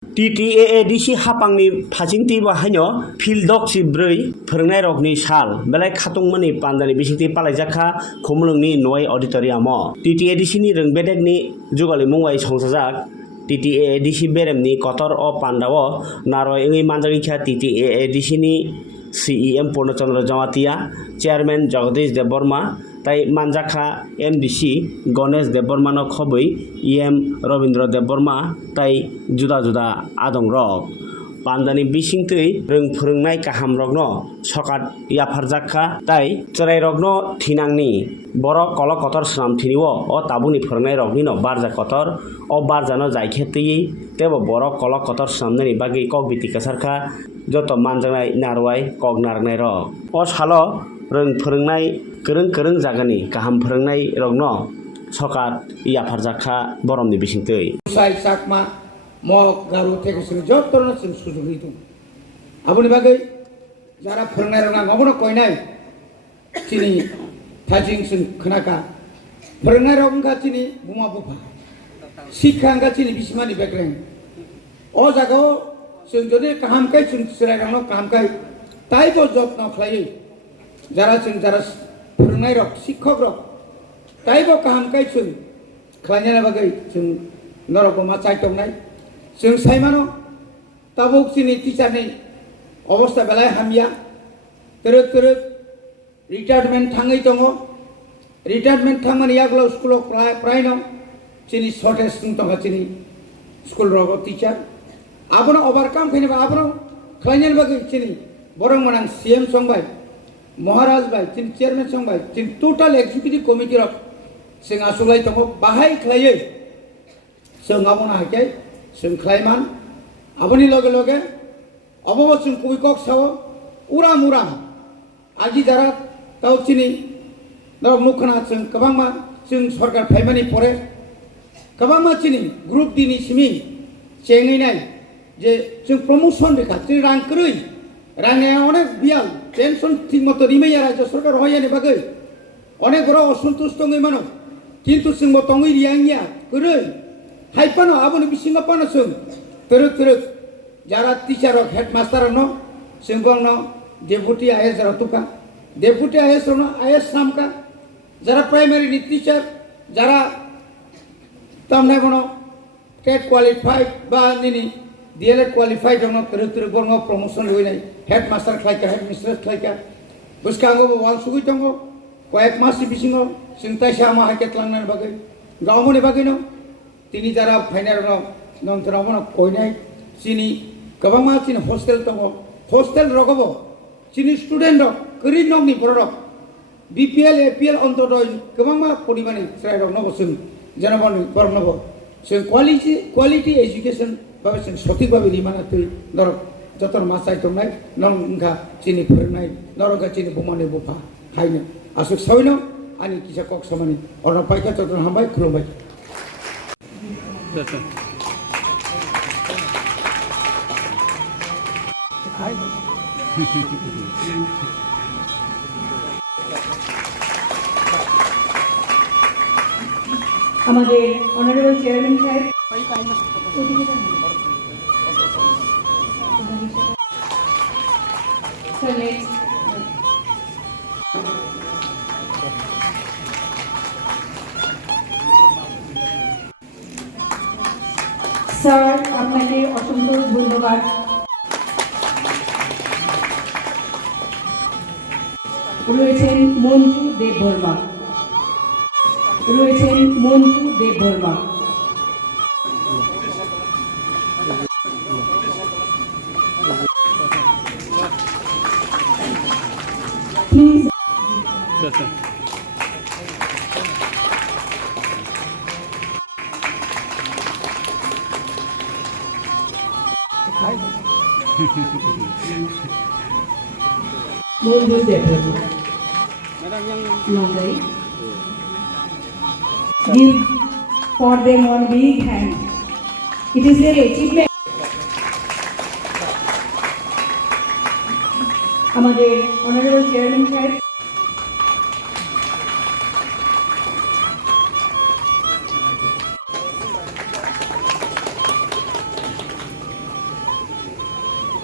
TTAADC hapangni phachingti bahaino fieldok si broi phorngnai rokni sal belai khatungmani pandani bisingti palaijakha khumlungni noi auditorium TTAADC ni röngbedek ni jugali mungwai songsajak TTAADC beremni kotor o pandao naroi engui manjagikha TTAADC ni CEM Purnachandra Jamatia Chairman Jagadish Deborma tai manjakha MDC Ganesh Deborma no khobui EM Robindra Deborma tai juda juda adongrok pandani bisingtui phorngnai kaham rokno sokat yafarjakha tai cherai rokno thinangni borok kolok kotor slam thiniwo o tabuni phorngnai rokni no barja kotor o barjano jaikhetui tebo borok kolok kotor slamnani bagi kokbiti kasarkha joto manjangnai narwai kok narnai rok o salo phorngnai korong jagani kaham phorngnai rokno sokat yafarjakha boromni bisingtui sai sakma mok garu থেকে শুরু যত ধরনের সুযোগ দিত আপনি বাগে যারা ফরনাই রঙা গবনো কই নাই চিনি থাজিং সিং খনাকা ফরনাই রঙা চিনি বুমা বুফা শিক্ষাঙ্গা চিনি বিসমানি বেগ্রেং ও জাগাও जों যদি কাহামকাই जों सिराय रंनो कामकाय তাইবো যত্ন খাই যারা যারা ফরনাই রক শিক্ষক রক তাইবো কাহামকাই जों খাইনা বাগে जों নরকমা চাইতংনাই जों साइमानो ताबुक चिनि टीचारनि अवस्था बेलाय हामिया तरक रिटायरमेंट थाङै दङ रिटायरमेंट थांमानि आगोलाव स्कुलाव प्रायनो चिनि शर्टेज दङ चिनि स्कुल रग टीचार आबनो ओभारकाम फैनोबा आबनो खालायनायनि बागै चिनि बरं मोनां सीएम संबाय महाराज बाय चिनि चेयरमैन संबाय चिनि टोटल एक्जिक्यूटिव कमिटि रग जों आसुलाय दङ बाहाय खालायो जों आबनो हायखाय जों खालायमान आबनि लगे लगे अबाव जों कुइकक साव उराम उराम आजि जारा ताव चिनि नरक नुखना जों गोबांमा जों सरकार फायमानि परे गोबांमा चिनि ग्रुप दिनि सिमि चेङैनाय जे जों प्रमोशन रेखा जों रां क्रय रांया अनेक बियाल पेन्सन ठीक मतो रिमाया राज्य सरकार हयानि बागै अनेक बड़ असन्तुष्ट दङै मानो किन्तु जों मतङै रियाङिया क्रय हाइपानो आबोनो बिसिङा पानो जों तरक जारा टीचार हेडमास्टर नो जों बंनो डेपुटी आईएस जरा तुका डेपुटी आईएस नो आईएस नामका जरा प्राइमरी नि टीचर जरा तमने बनो टेट क्वालिफाइड बा निनि डीएलएड क्वालिफाइड नो तरक बंनो प्रमोशन होइनाय हेडमास्टर खायका हेडमिस्ट्रेस खायका बुसकांगो वाल सुगै दंगो कयेक मास बिसिङो जों ताइसा मा हाकेतलांनाय बागै गावमोनि बागै नो তিনি যারা ফাইনাল নন্তরাবন কইনাই চিনি গবামা চিনি হোস্টেল দङ হোস্টেল রগব চিনি স্টুডেন্ট করি নংनि বড় বিপিএল এপিএল অন্তদয় গবামা পরিমাণে সেরাই রগনব जों জনগণ বর্ণব जों কোয়ালিটি এডুকেশন ভাবে जों সঠিকভাবে রিমানা তুই নরক যতন মাসাই দंनाय নংগা চিনি ফরনাই নরগা চিনি বুমানে বুফা খাইनो আসুক সয়नो आंनि किसा कक सामानि अरन पाइका যতन हामबाय खुलुमबाय আমাদের অনারেবল চেয়ারম্যান সাহেব স্যার আপনাকে অসংখ্য ধন্যবাদ রয়েছেন Manju Debbarma please Mungkin give for them one big hand. It is their achievement. আমাদের অনারেবল চেয়ারম্যান সাহেব